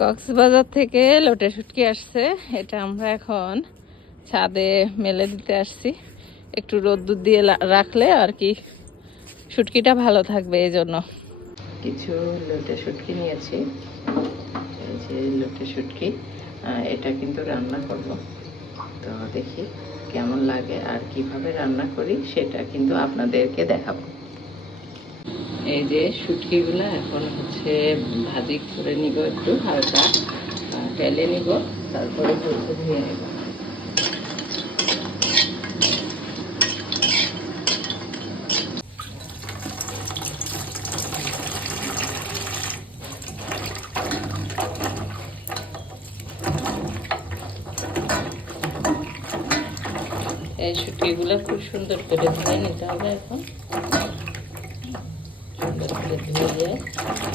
কক্সবাজার থেকে লোটে শুটকি আসছে, এটা আমরা এখন ছাদে মেলে দিতে আসছি। একটু রোদ্দুর দিয়ে রাখলে আর কি শুটকিটা ভালো থাকবে, এই জন্য কিছু লোটে শুটকি নিয়েছি। এই যে লোটে শুটকি, এটা কিন্তু রান্না করব, তো দেখি কেমন লাগে আর কিভাবে রান্না করি সেটা কিন্তু আপনাদেরকে দেখাবো। এই যে শুটকিগুলো এখন হচ্ছে ভাজি করে নিব, একটু হালকা টেলে নিব, তারপরে হচ্ছে ধুয়ে নেব। এই শুটকিগুলো খুব সুন্দর করে ধুয়ে নিতে হবে। এখন সুন্দর করে ধুয়ে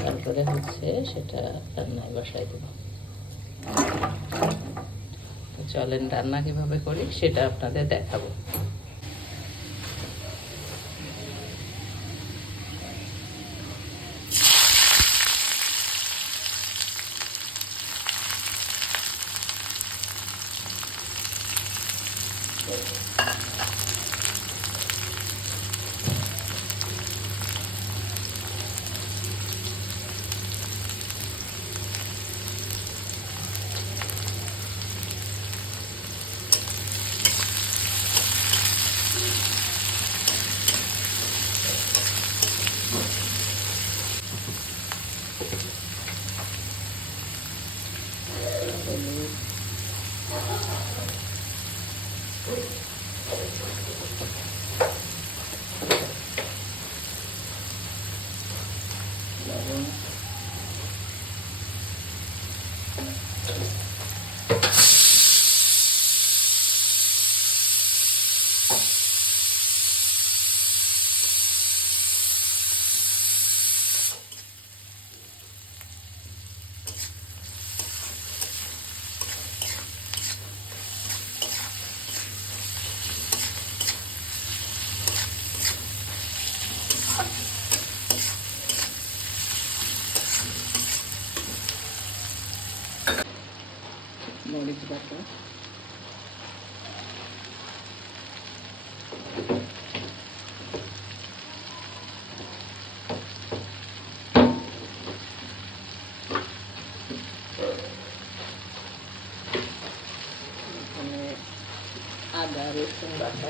তারপরে হচ্ছে সেটা রান্নায় বসাই দেব। চলেন রান্না কিভাবে করি সেটা আপনাদের দেখাবো। মরিচ বাটা, এখানে আদা রসুন বাটা,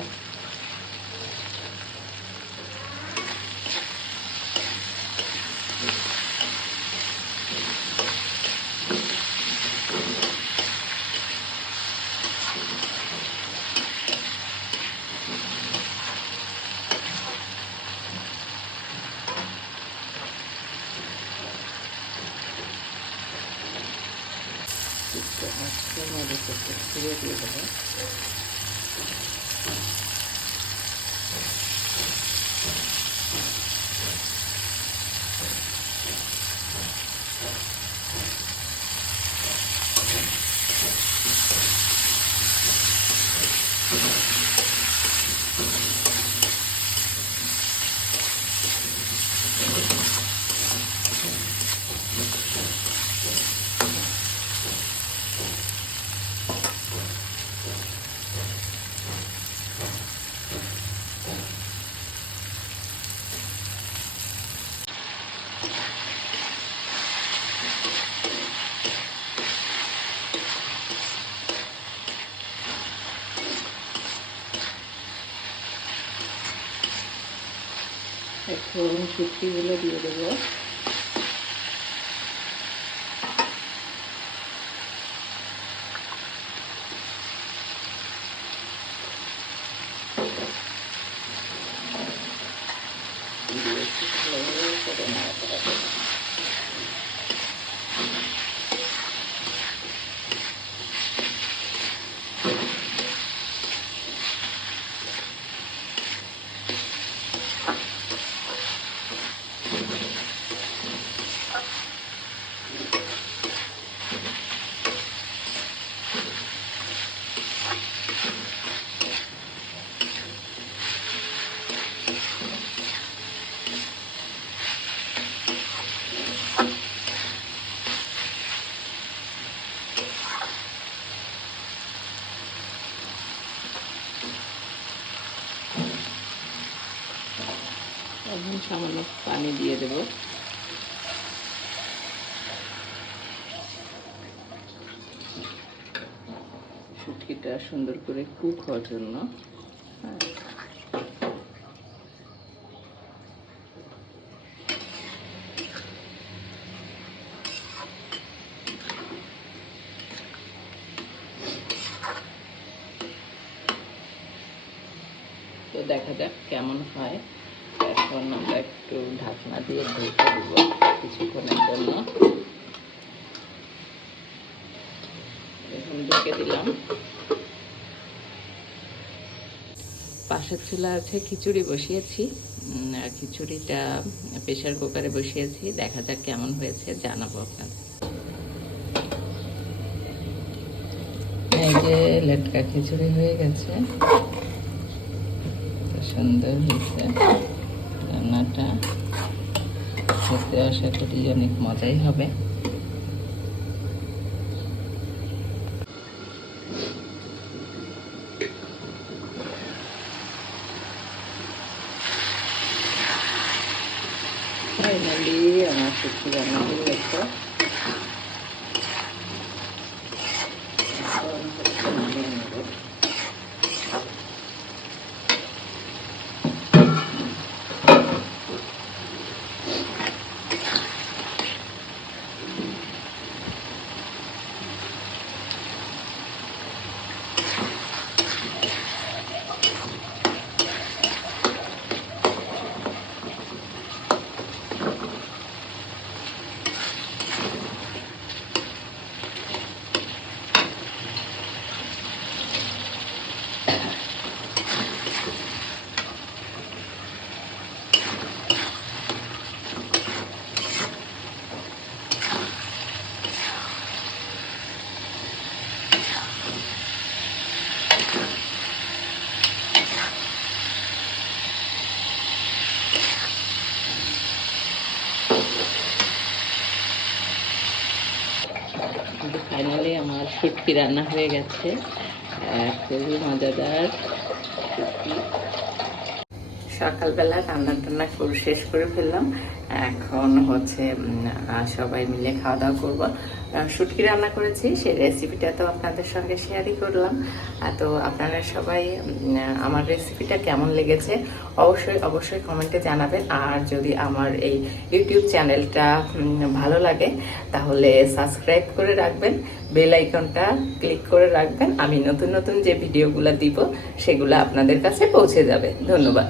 দিয়ে দেবো। এখন শুটকিগুলো দিয়ে দেবো। সামান্য পানি দিয়ে দেব। শুটকিটা সুন্দর করে কুক হওয়ার জন্য। তো দেখা যাক কেমন হয়। এখন আমরা একটু ঢাকনা দিয়ে ঢেকে দেবো কিছুক্ষণের জন্য। এখন ঢেকে দিলাম। পাশের চুলা আছে, খিচুড়ি বসিয়েছি। খিচুড়িটা প্রেশার কুকারে বসিয়েছি, দেখা যাক কেমন হয়েছে, জানাবো আপনাদের। এই যে লেটকা খিচুড়ি হয়ে গেছে, সুন্দর হয়েছে রান্নাটা, খেতে আশা করি অনেক মজাই হবে। ফাইনালি আমার শুটকি রান্না হয়ে গেছে। ফাইনালি আমার শুটকি রান্না হয়ে গেছে, খুবই মজাদার শুটকি। সকালবেলা রান্না টান্না করে শেষ করে ফেললাম। এখন হচ্ছে সবাই মিলে খাওয়া দাওয়া করবো। শুটকি রান্না করেছি, সেই রেসিপিটা তো আপনাদের সঙ্গে শেয়ারই করলাম। তো আপনারা সবাই আমার রেসিপিটা কেমন লেগেছে অবশ্যই অবশ্যই কমেন্টে জানাবেন। আর যদি আমার এই ইউটিউব চ্যানেলটা ভালো লাগে তাহলে সাবস্ক্রাইব করে রাখবেন, বেল আইকনটা ক্লিক করে রাখবেন। আমি নতুন নতুন যে ভিডিওগুলো দিব সেগুলো আপনাদের কাছে পৌঁছে যাবে। ধন্যবাদ।